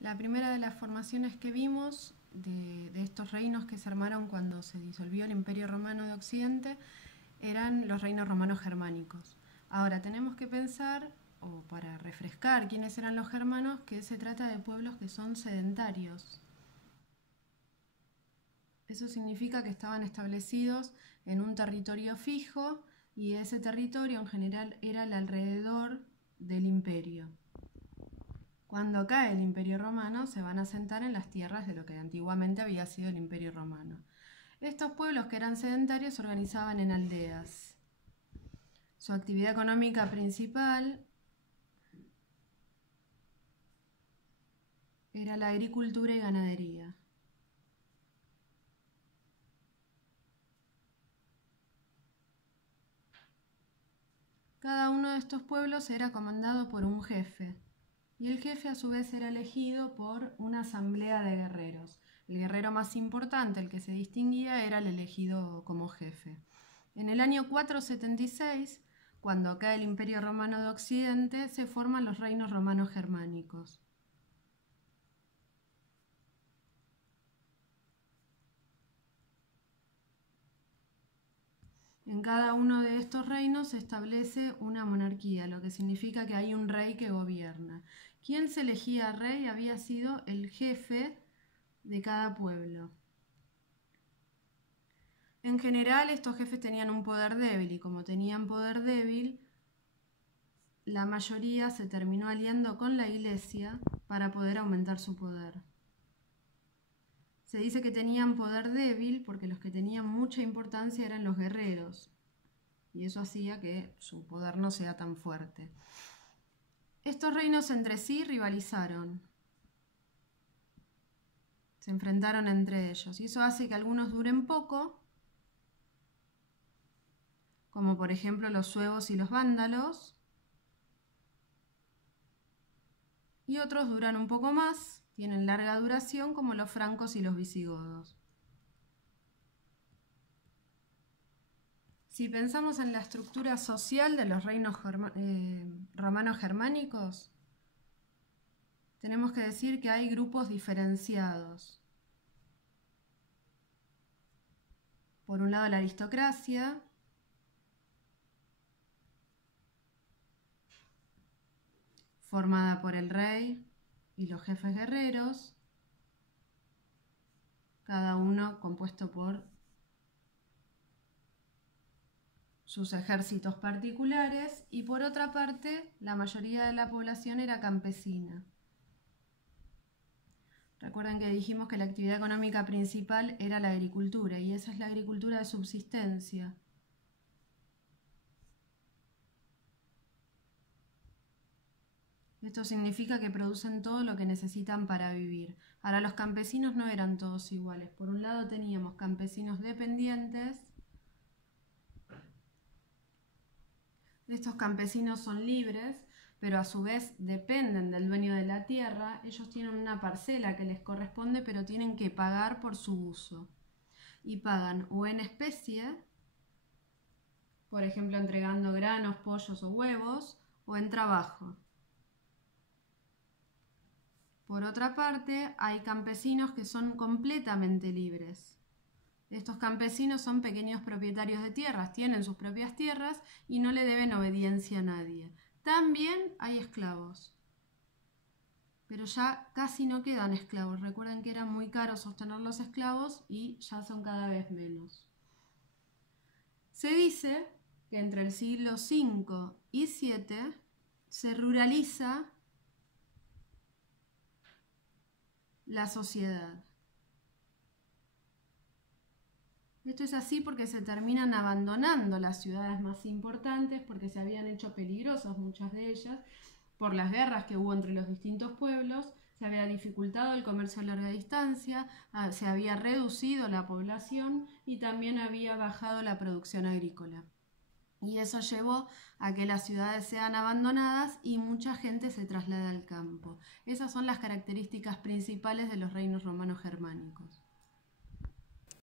La primera de las formaciones que vimos de estos reinos que se armaron cuando se disolvió el Imperio Romano de Occidente eran los reinos romanos germánicos. Ahora tenemos que pensar, o para refrescar quiénes eran los germanos, que se trata de pueblos que son sedentarios. Eso significa que estaban establecidos en un territorio fijo y ese territorio en general era el alrededor del imperio. Cuando cae el Imperio Romano se van a asentar en las tierras de lo que antiguamente había sido el Imperio Romano. Estos pueblos que eran sedentarios se organizaban en aldeas. Su actividad económica principal era la agricultura y ganadería. Cada uno de estos pueblos era comandado por un jefe, y el jefe a su vez era elegido por una asamblea de guerreros. El guerrero más importante, el que se distinguía, era el elegido como jefe. En el año 476, cuando cae el Imperio Romano de Occidente, se forman los reinos romanos germánicos. En cada uno de estos reinos se establece una monarquía, lo que significa que hay un rey que gobierna. Quien se elegía rey había sido el jefe de cada pueblo. En general, estos jefes tenían un poder débil y como tenían poder débil, la mayoría se terminó aliando con la iglesia para poder aumentar su poder. Se dice que tenían poder débil porque los que tenían mucha importancia eran los guerreros, y eso hacía que su poder no sea tan fuerte. Estos reinos entre sí rivalizaron, se enfrentaron entre ellos, y eso hace que algunos duren poco, como por ejemplo los suevos y los vándalos, y otros duran un poco más, tienen larga duración, como los francos y los visigodos. Si pensamos en la estructura social de los reinos romanos germánicos, tenemos que decir que hay grupos diferenciados. Por un lado, la aristocracia, formada por el rey y los jefes guerreros, cada uno compuesto por sus ejércitos particulares, y por otra parte, la mayoría de la población era campesina. Recuerden que dijimos que la actividad económica principal era la agricultura, y esa es la agricultura de subsistencia. Esto significa que producen todo lo que necesitan para vivir. Ahora, los campesinos no eran todos iguales. Por un lado teníamos campesinos dependientes. Estos campesinos son libres, pero a su vez dependen del dueño de la tierra. Ellos tienen una parcela que les corresponde, pero tienen que pagar por su uso. Y pagan o en especie, por ejemplo entregando granos, pollos o huevos, o en trabajo. Por otra parte, hay campesinos que son completamente libres. Estos campesinos son pequeños propietarios de tierras, tienen sus propias tierras y no le deben obediencia a nadie. También hay esclavos, pero ya casi no quedan esclavos. Recuerden que era muy caro sostener los esclavos y ya son cada vez menos. Se dice que entre el siglo V y VII se ruraliza la sociedad. Esto es así porque se terminan abandonando las ciudades más importantes, porque se habían hecho peligrosas muchas de ellas, por las guerras que hubo entre los distintos pueblos, se había dificultado el comercio a larga distancia, se había reducido la población y también había bajado la producción agrícola. Y eso llevó a que las ciudades sean abandonadas y mucha gente se traslada al campo. Esas son las características principales de los reinos romanos germánicos.